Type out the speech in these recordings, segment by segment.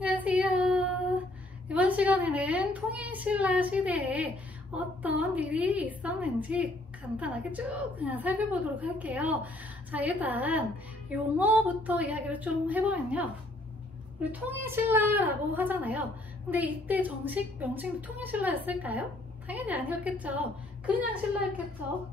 안녕하세요. 이번 시간에는 통일신라 시대에 어떤 일이 있었는지 간단하게 쭉 그냥 살펴보도록 할게요. 자, 일단 용어부터 이야기를 좀 해보면요. 우리 통일신라라고 하잖아요. 근데 이때 정식 명칭이 통일신라였을까요? 당연히 아니었겠죠. 그냥 신라였겠죠.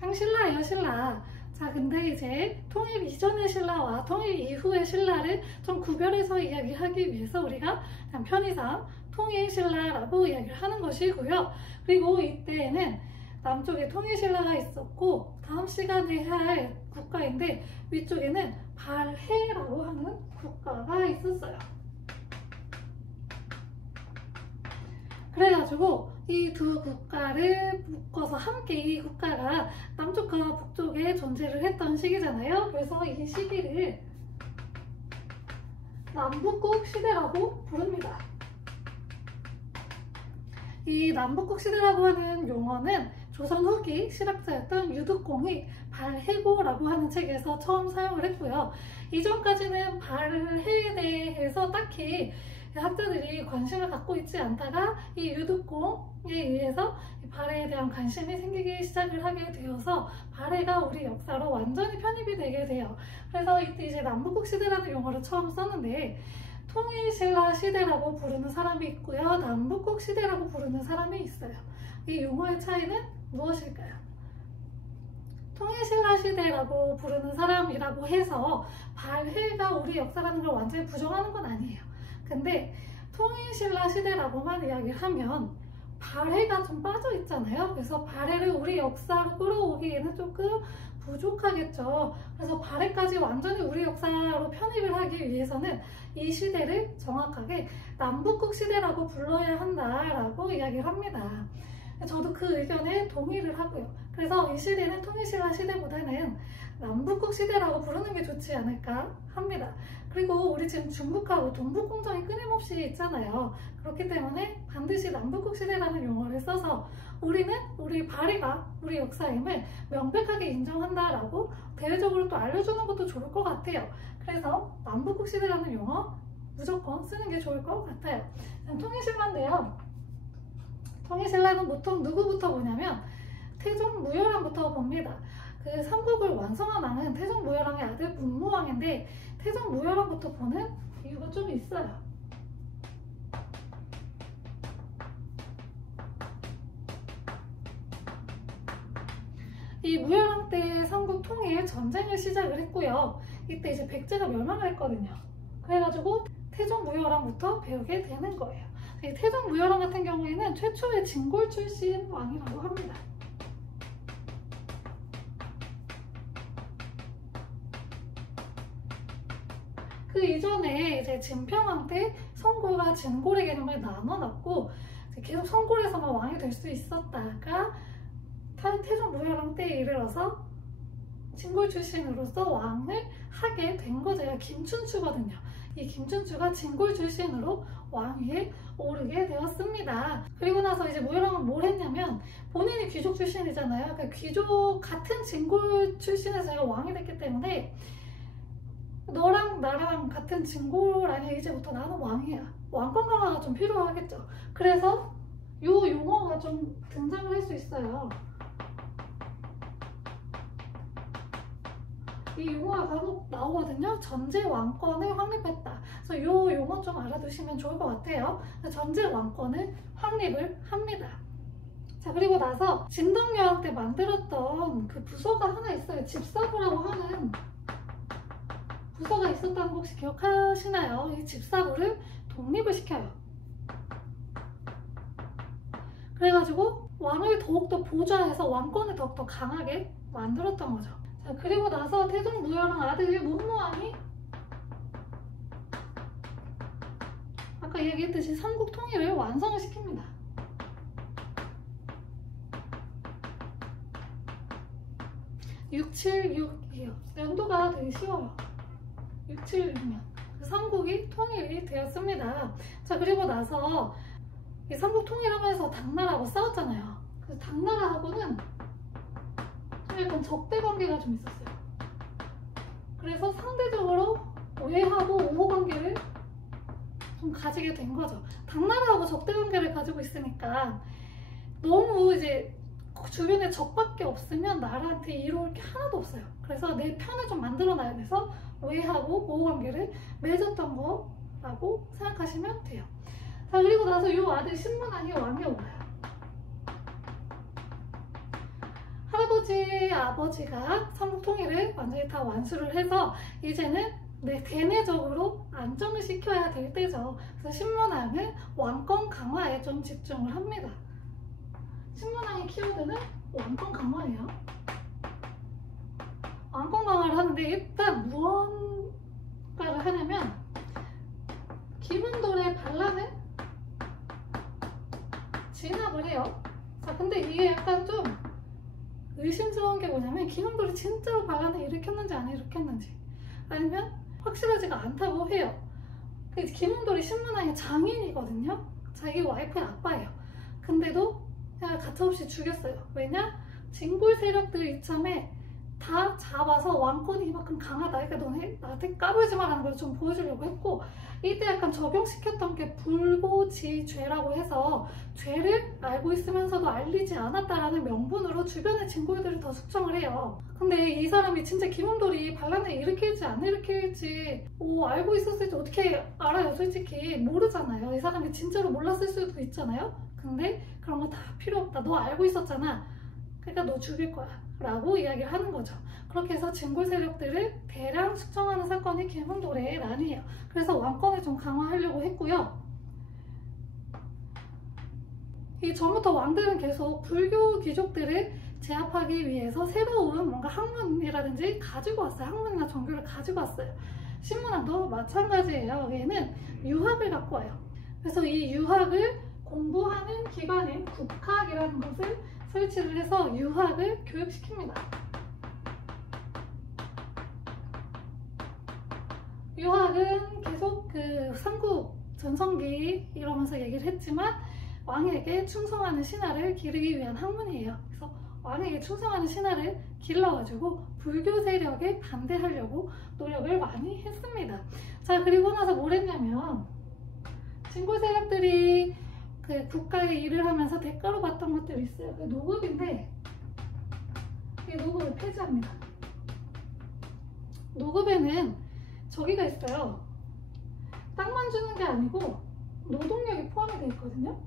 그냥 신라예요, 신라. 자, 근데 이제 통일 이전의 신라와 통일 이후의 신라를 좀 구별해서 이야기하기 위해서 우리가 그냥 편의상 통일신라라고 이야기를 하는 것이고요. 그리고 이때에는 남쪽에 통일신라가 있었고, 다음 시간에 할 국가인데 위쪽에는 발해라고 하는 국가가 있었어요. 그래가지고 이 두 국가를 묶어서 함께 이 국가가 남쪽과 북쪽에 존재를 했던 시기잖아요. 그래서 이 시기를 남북국 시대라고 부릅니다. 이 남북국 시대라고 하는 용어는 조선 후기 실학자였던 유득공이 발해고라고 하는 책에서 처음 사용을 했고요. 이전까지는 발해에 대해서 딱히 학자들이 관심을 갖고 있지 않다가 이 유득공에 의해서 발해에 대한 관심이 생기기 시작을 하게 되어서 발해가 우리 역사로 완전히 편입이 되게 돼요. 그래서 이때 이제 남북국 시대라는 용어를 처음 썼는데, 통일신라 시대라고 부르는 사람이 있고요, 남북국 시대라고 부르는 사람이 있어요. 이 용어의 차이는 무엇일까요? 통일신라 시대라고 부르는 사람이라고 해서 발해가 우리 역사라는 걸 완전히 부정하는 건 아니에요. 근데 통일신라 시대라고만 이야기하면 발해가 좀 빠져 있잖아요. 그래서 발해를 우리 역사로 끌어오기에는 조금 부족하겠죠. 그래서 발해까지 완전히 우리 역사로 편입을 하기 위해서는 이 시대를 정확하게 남북국 시대라고 불러야 한다라고 이야기를 합니다. 저도 그 의견에 동의를 하고요. 그래서 이 시대는 통일신라 시대보다는 남북국 시대라고 부르는 게 좋지 않을까 합니다. 그리고 우리 지금 중국하고 동북공정이 끊임없이 있잖아요. 그렇기 때문에 반드시 남북국 시대라는 용어를 써서 우리는 우리 발해가 우리 역사임을 명백하게 인정한다라고 대외적으로 또 알려주는 것도 좋을 것 같아요. 그래서 남북국 시대라는 용어 무조건 쓰는 게 좋을 것 같아요. 통일신라인데요. 통일신라는 보통 누구부터 보냐면 태종무열왕부터 봅니다. 그 삼국을 완성한 왕은 태종무열왕의 아들 문무왕인데, 태종무열왕부터 보는 이유가 좀 있어요. 이 무열왕 때 삼국 통일 전쟁을 시작을 했고요. 이때 이제 백제가 멸망을 했거든요. 그래가지고 태종무열왕부터 배우게 되는 거예요. 이 태종무열왕 같은 경우에는 최초의 진골 출신 왕이라고 합니다. 그 이전에 이제 진평왕 때 성골과 진골의 개념을 나눠놨고, 계속 성골에서만 왕이 될 수 있었다가 태종무열왕 때에 이르러서 진골 출신으로서 왕을 하게 된 거죠. 김춘추거든요. 이 김춘추가 진골 출신으로 왕위에 오르게 되었습니다. 그리고 나서 이제 무열왕은 뭘 했냐면, 본인이 귀족 출신이잖아요. 그러니까 귀족 같은 진골 출신에서 왕이 됐기 때문에 너랑 나랑 같은 진골 아니야, 이제부터 나는 왕이야. 왕권 강화가 좀 필요하겠죠. 그래서 이 용어가 좀 등장을 할 수 있어요. 이 용어가 간혹 나오거든요. 전제 왕권을 확립했다. 그래서 이 용어 좀 알아두시면 좋을 것 같아요. 전제 왕권을 확립을 합니다. 자, 그리고 나서 진덕여왕 때 만들었던 그 부서가 하나 있어요. 집사부라고 하는 부서가 있었다는 거 혹시 기억하시나요? 이 집사부를 독립을 시켜요. 그래가지고 왕을 더욱더 보좌해서 왕권을 더욱더 강하게 만들었던 거죠. 자, 그리고 나서 태종무열왕 아들 문무왕이 아까 얘기했듯이 삼국 통일을 완성을 시킵니다. 676이요. 연도가 되게 쉬워요. 676년 삼국이 통일이 되었습니다. 자, 그리고 나서 이 삼국 통일하면서 당나라하고 싸웠잖아요. 그래서 당나라하고는 약간 적대 관계가 좀 있었어요. 그래서 상대적으로 외하고 우호 관계를 좀 가지게 된 거죠. 당나라하고 적대 관계를 가지고 있으니까 너무 이제 주변에 적밖에 없으면 나라한테 이로울 게 하나도 없어요. 그래서 내 편을 좀 만들어놔야 돼서 외하고 보호관계를 맺었던 거라고 생각하시면 돼요. 자, 그리고 나서 이 아들 신문왕이 왕에 올라요. 할아버지, 아버지가 삼국 통일을 완전히 다 완수를 해서 이제는 대내적으로 안정을 시켜야 될 때죠. 그래서 신문왕은 왕권 강화에 좀 집중을 합니다. 신문왕의 키워드는 왕권 강화예요. 왕권 강화를 하는데 일단 무언가를 하냐면 김은돌의 반란을 진압을 해요. 자, 근데 이게 약간 좀 의심스러운 게 뭐냐면 김은돌이 진짜로 반란을 일으켰는지 안 일으켰는지 아니면 확실하지가 않다고 해요. 김은돌이 신문왕의 장인이거든요. 자기 와이프의 아빠예요. 근데도 그냥 가차없이 죽였어요. 왜냐? 진골 세력들 이참에 다 잡아서 왕권이 이만큼 강하다. 그러니까 너네 나한테 까불지 마라는 걸 좀 보여주려고 했고, 이때 약간 적용시켰던 게 불고지죄라고 해서 죄를 알고 있으면서도 알리지 않았다라는 명분으로 주변의 진골들을 더 숙청을 해요. 근데 이 사람이 진짜 김은돌이 반란을 일으킬지 안 일으킬지 알고 있었을지 어떻게 알아요? 솔직히 모르잖아요. 이 사람이 진짜로 몰랐을 수도 있잖아요. 근데 그런 거 다 필요 없다. 너 알고 있었잖아. 그러니까 너 죽일 거야 라고 이야기를 하는 거죠. 그렇게 해서 진골 세력들을 대량 숙청하는 사건이 김은돌의 난이에요. 그래서 왕권을 좀 강화하려고 했고요. 이 전부터 왕들은 계속 불교 귀족들을 제압하기 위해서 새로운 뭔가 학문이라든지 가지고 왔어요. 학문이나 종교를 가지고 왔어요. 신문왕도 마찬가지예요. 얘는 유학을 갖고 와요. 그래서 이 유학을 공부하는 기관인 국학이라는 것을 설치를 해서 유학을 교육시킵니다. 유학은 계속 그 삼국 전성기 이러면서 얘기를 했지만 왕에게 충성하는 신하를 기르기 위한 학문이에요. 그래서 왕에게 충성하는 신하를 길러가지고 불교 세력에 반대하려고 노력을 많이 했습니다. 자, 그리고 나서 뭘 했냐면 진골 세력들이 그 국가의 일을 하면서 대가로 받던 것들이 있어요. 그 노급인데 이 노급을 폐지합니다. 노급에는 저기가 있어요. 땅만 주는 게 아니고 노동력이 포함이 되어 있거든요.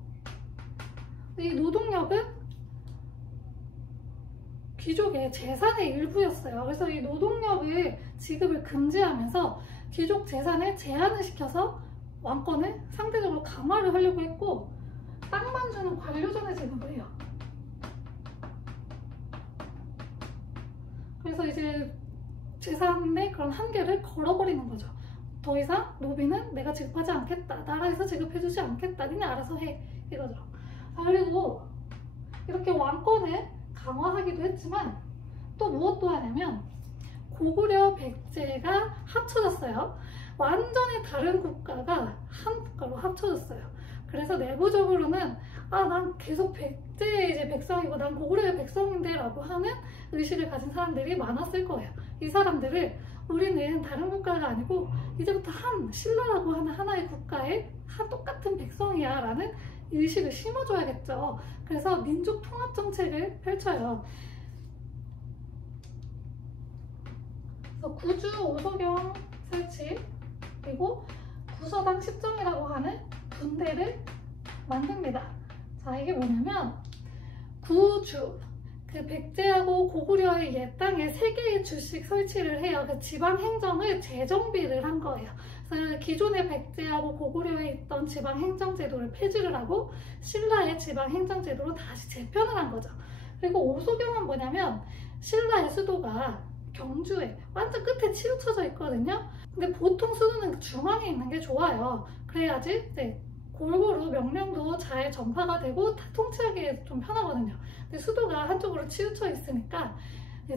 이 노동력은 귀족의 재산의 일부였어요. 그래서 이 노동력을 지급을 금지하면서 귀족 재산에 제한을 시켜서 왕권을 상대적으로 강화를 하려고 했고, 땅만 주는 관료전을 지급을 해요. 그래서 이제 재산의 그런 한계를 걸어버리는 거죠. 더 이상 노비는 내가 지급하지 않겠다. 나라에서 지급해주지 않겠다. 니네 알아서 해. 이거죠. 자, 그리고 이렇게 왕권을 강화하기도 했지만 또 무엇도 하냐면 고구려 백제가 합쳐졌어요. 완전히 다른 국가가 한 국가로 합쳐졌어요. 그래서 내부적으로는 난 계속 백제의 이제 백성이고 난 고구려의 백성인데 라고 하는 의식을 가진 사람들이 많았을 거예요. 이 사람들을 우리는 다른 국가가 아니고 이제부터 한 신라라고 하는 하나의 국가의 한 똑같은 백성이야 라는 의식을 심어줘야겠죠. 그래서 민족 통합 정책을 펼쳐요. 그래서 구주 오소경 설치, 그리고 구서당 10정이라고 하는 군대를 만듭니다. 자, 이게 뭐냐면 구주, 그 백제하고 고구려의 옛 땅에 3개의 주씩 설치를 해요. 그 지방 행정을 재정비를 한 거예요. 그래서 기존의 백제하고 고구려에 있던 지방 행정 제도를 폐지를 하고 신라의 지방 행정 제도로 다시 재편을 한 거죠. 그리고 오소경은 뭐냐면 신라의 수도가 경주에 완전 끝에 치우쳐져 있거든요. 근데 보통 수도는 중앙에 있는 게 좋아요. 그래야지 이제 골고루 명령도 잘 전파가 되고 통치하기 좀 편하거든요. 근데 수도가 한쪽으로 치우쳐 있으니까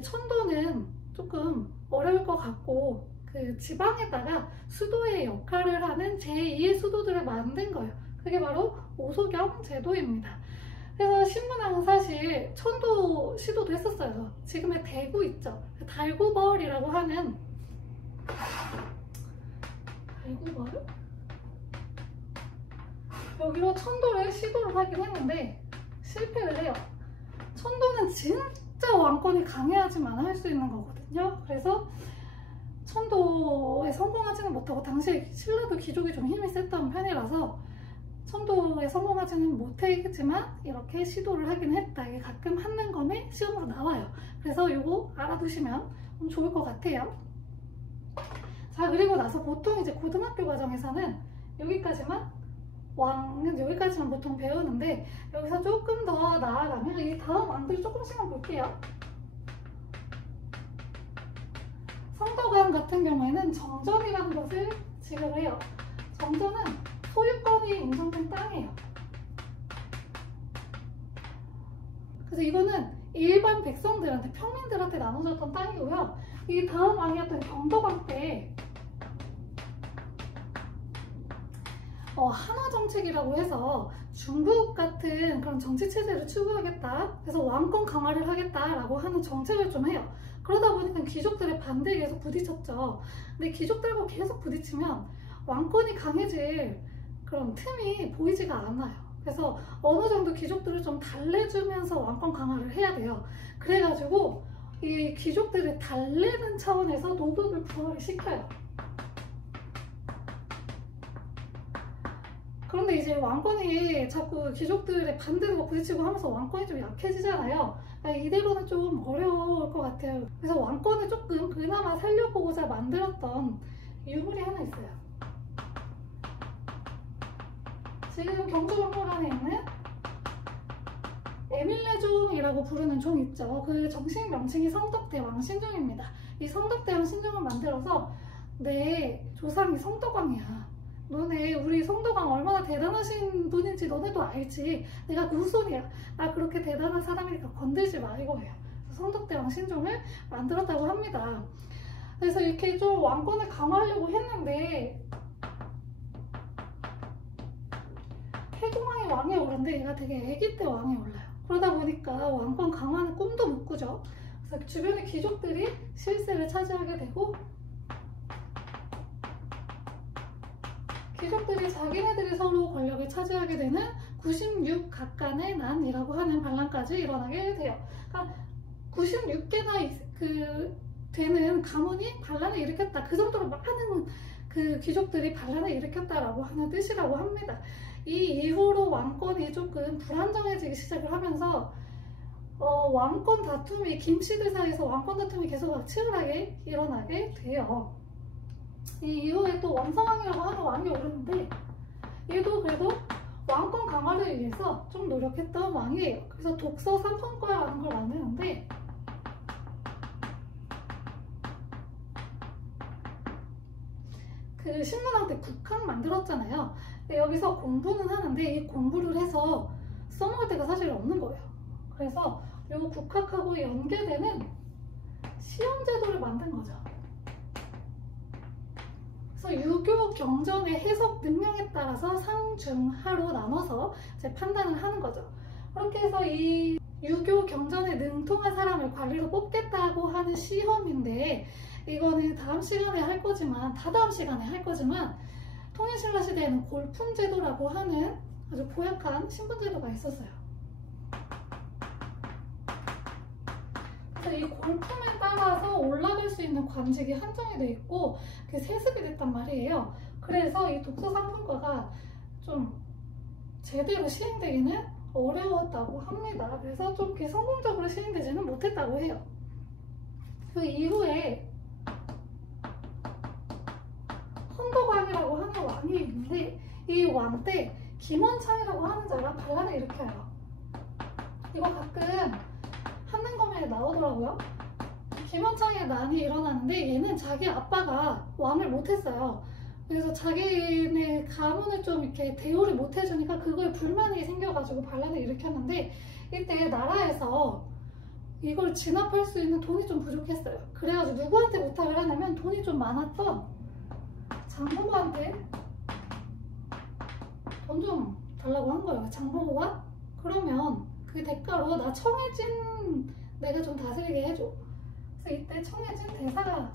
천도는 조금 어려울 것 같고 그 지방에다가 수도의 역할을 하는 제2의 수도들을 만든 거예요. 그게 바로 오소경 제도입니다. 그래서 신문왕은 사실 천도 시도도 했었어요. 지금의 대구 있죠. 달구벌이라고 하는 달구벌? 여기로 천도를 시도를 하긴 했는데 실패를 해요. 천도는 진짜 왕권이 강해야지만 할 수 있는 거거든요. 그래서 천도에 성공하지는 못하고, 당시에 신라도 귀족이 좀 힘이 셌던 편이라서 천도에 성공하지는 못했지만 이렇게 시도를 하긴 했다. 이게 가끔 한능검에 시험으로 나와요. 그래서 이거 알아두시면 좋을 것 같아요. 자, 그리고 나서 보통 이제 고등학교 과정에서는 왕은 여기까지만 보통 배우는데, 여기서 조금 더 나아가면 이 다음 왕들 조금씩만 볼게요. 성덕왕 같은 경우에는 정전이라는 것을 지급을 해요. 정전은 소유권이 인정된 땅이에요. 그래서 이거는 일반 백성들한테, 평민들한테 나눠졌던 땅이고요. 이 다음 왕이었던 경덕왕 때 한화 정책이라고 해서 중국 같은 그런 정치 체제를 추구하겠다, 그래서 왕권 강화를 하겠다라고 하는 정책을 좀 해요. 그러다 보니까 귀족들의 반대에 계속 부딪혔죠. 근데 귀족들과 계속 부딪히면 왕권이 강해질 그런 틈이 보이지가 않아요. 그래서 어느 정도 귀족들을 좀 달래주면서 왕권 강화를 해야 돼요. 그래가지고 이 귀족들을 달래는 차원에서 노블을 부활을 시켜요. 그런데 이제 왕권이 자꾸 귀족들의 반대로 부딪히고 하면서 왕권이 좀 약해지잖아요. 이대로는 좀 어려울 것 같아요. 그래서 왕권을 조금 그나마 살려보고자 만들었던 유물이 하나 있어요. 지금 경주박물관에 있는 에밀레종이라고 부르는 종 있죠. 그 정식 명칭이 성덕대왕 신종입니다. 이 성덕대왕 신종을 만들어서 내 조상이 성덕왕이야, 너네 우리 성덕왕 얼마나 대단하신 분인지 너네도 알지, 내가 그 후손이야, 나 그렇게 대단한 사람이니까 건들지 마, 이거예요. 성덕대왕 신종을 만들었다고 합니다. 그래서 이렇게 좀 왕권을 강화하려고 했는데, 태공왕이 왕에 오른데 얘가 되게 아기 때 왕에 올라요. 그러다 보니까 왕권 강화는 꿈도 못 꾸죠. 그래서 주변의 귀족들이 실세를 차지하게 되고, 귀족들이 자기네들이 서로 권력을 차지하게 되는 96각간의 난이라고 하는 반란까지 일어나게 돼요. 그러니까 96개나 되는 가문이 반란을 일으켰다, 그 정도로 많은 그 귀족들이 반란을 일으켰다라고 하는 뜻이라고 합니다. 이 이후로 왕권이 조금 불안정해지기 시작을 하면서 왕권 다툼이, 김씨들 사이에서 왕권 다툼이 계속 치열하게 일어나게 돼요. 이 이후에 또 원성왕이라고 하는 왕이 오르는데, 얘도 그래도 왕권 강화를 위해서 좀 노력했던 왕이에요. 그래서 독서 삼품과라는 걸 만드는데, 그 신문학 때 국학 만들었잖아요. 근데 여기서 공부는 하는데 이 공부를 해서 써먹을 데가 사실 없는 거예요. 그래서 이 국학하고 연계되는 시험제도를 만든 거죠. 그래서 유교 경전의 해석 능력에 따라서 상중하로 나눠서 이제 판단을 하는 거죠. 그렇게 해서 이 유교 경전에 능통한 사람을 관리로 뽑겠다고 하는 시험인데, 이거는 다음 시간에 할 거지만, 다다음 시간에 할 거지만, 통일신라 시대에는 골품제도라고 하는 아주 고약한 신분제도가 있었어요. 그래서 이 골품에 따라서 올라갈 수 있는 관직이 한정이 돼 있고, 그게 세습이 됐단 말이에요. 그래서 이 독서상품과가 좀 제대로 시행되기는 어려웠다고 합니다. 그래서 좀 이렇게 성공적으로 시행되지는 못했다고 해요. 그 이후에 헌덕왕이라고 하는 왕이 있는데, 이 왕 때 김원창이라고 하는 자가 반란을 일으켜요. 이거 가끔 한능검에 나오더라고요. 김원창의 난이 일어나는데, 얘는 자기 아빠가 왕을 못했어요. 그래서 자기네 가문을 좀 이렇게 대우를 못 해주니까 그거에 불만이 생겨가지고 반란을 일으켰는데, 이때 나라에서 이걸 진압할 수 있는 돈이 좀 부족했어요. 그래가지고 누구한테 부탁을 하냐면, 돈이 좀 많았던 장보고한테 돈 좀 달라고 한 거예요. 장보고가 그러면 그 대가로 나 청해진 내가 좀 다스리게 해줘. 그래서 이때 청해진 대사가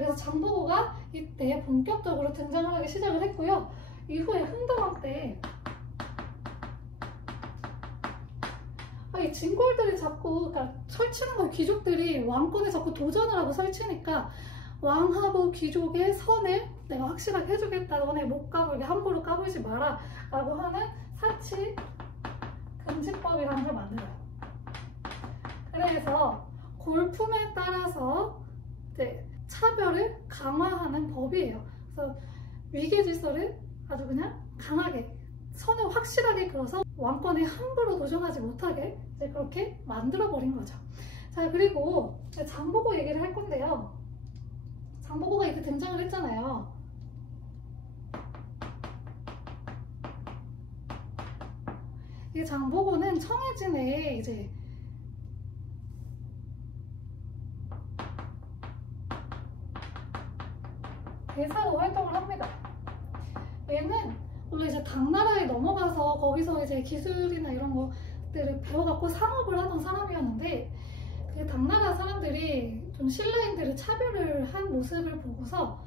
그래서 장보고가 이때 본격적으로 등장을 하기 시작을 했고요. 이후에 흥덕왕 때 이 진골들이 자꾸, 그러니까 설치는 거 귀족들이 왕권에 자꾸 도전을 하고 설치니까 왕하고 귀족의 선을 내가 확실하게 해주겠다. 너네 못 까불게, 함부로 까불지 마라 라고 하는 사치 금지법이라는 걸 만들어요. 그래서 골품에 따라서 이제 차별을 강화하는 법이에요. 그래서 위계 질서를 아주 그냥 강하게 선을 확실하게 그어서 왕권에 함부로 도전하지 못하게 이제 그렇게 만들어 버린 거죠. 자, 그리고 장보고 얘기를 할 건데요. 장보고가 이렇게 등장을 했잖아요. 이 장보고는 청해진에 이제 대사로 활동을 합니다. 얘는 원래 이제 당나라에 넘어가서 거기서 이제 기술이나 이런 것들을 배워갖고 상업을 하던 사람이었는데, 그 당나라 사람들이 좀 신라인들을 차별을 한 모습을 보고서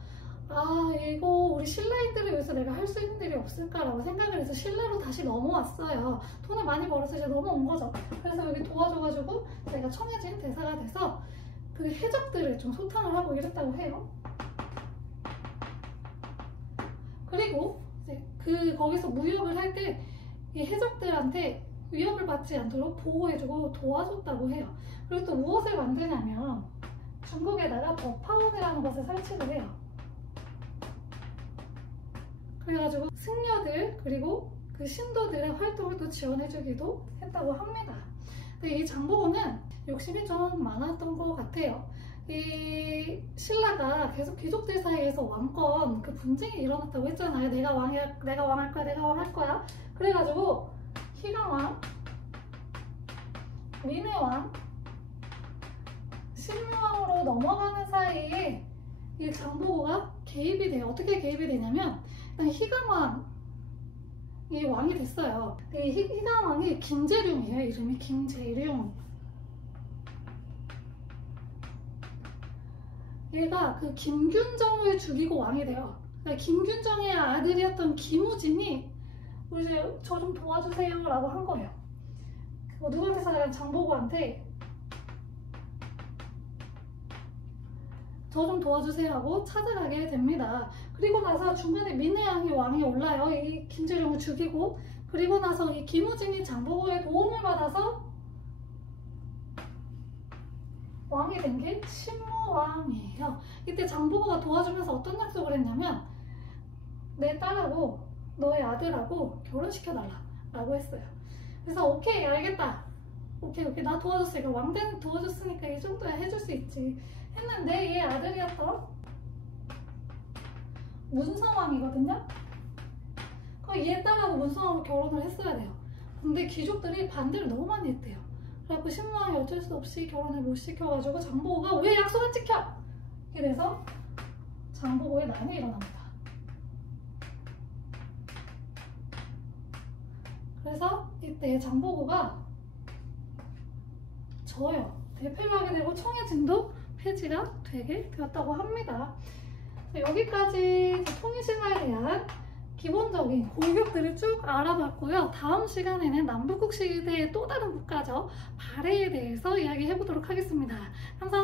이거 우리 신라인들을 위해서 내가 할 수 있는 일이 없을까라고 생각을 해서 신라로 다시 넘어왔어요. 돈을 많이 벌어서 이제 넘어온 거죠. 그래서 여기 도와줘가지고 내가 청해진 대사가 돼서 그 해적들을 좀 소탕을 하고 이랬다고 해요. 그리고 이제 거기서 무역을 할 때 이 해적들한테 위협을 받지 않도록 보호해주고 도와줬다고 해요. 그리고 또 무엇을 만드냐면 중국에다가 법화원이라는 것을 설치를 해요. 그래가지고 승려들 그리고 그 신도들의 활동을 또 지원해주기도 했다고 합니다. 근데 이 장보고는 욕심이 좀 많았던 것 같아요. 이 신라가 계속 귀족들 사이에서 왕권 그 분쟁이 일어났다고 했잖아요. 내가 왕할 거야. 그래가지고 희강왕, 민해왕, 신묘왕으로 넘어가는 사이에 이 장보고가 개입이 돼요. 어떻게 개입이 되냐면 일단 희강왕이 왕이 됐어요. 이 희강왕이 김재룡이에요. 이름이 김재룡. 얘가 그 김균정을 죽이고 왕이 돼요. 그러니까 김균정의 아들이었던 김우진이 이제 저 좀 도와주세요 라고 한 거예요. 누구한테 찾아간 장보고한테 저 좀 도와주세요 하고 찾아가게 됩니다. 그리고 나서 중간에 민해왕이 왕이 올라요. 이 김재룡을 죽이고. 그리고 나서 이 김우진이 장보고의 도움을 받아서 왕이 된 게 신무왕이에요. 이때 장보고가 도와주면서 어떤 약속을 했냐면 내 딸하고 너의 아들하고 결혼시켜달라 라고 했어요. 그래서 오케이 알겠다. 오케이 나 도와줬으니까 왕대는 도와줬으니까 이 정도야 해줄 수 있지 했는데 얘 아들이었던 문성왕이거든요. 그럼 얘 딸하고 문성왕으로 결혼을 했어야 돼요. 근데 귀족들이 반대를 너무 많이 했대요. 그래갖고 신무왕이 어쩔 수 없이 결혼을 못 시켜가지고 장보고가 왜 약속 안 지켜? 이래서 장보고의 난이 일어납니다. 그래서 이때 장보고가 져요. 대패를 하게 되고 청해진도 폐지가 되게 되었다고 합니다. 여기까지 통일신라에 대한 기본적인 골격들을 쭉 알아봤고요. 다음 시간에는 남북국 시대의 또 다른 국가죠. 발해에 대해서 이야기해 보도록 하겠습니다. 감사합니다.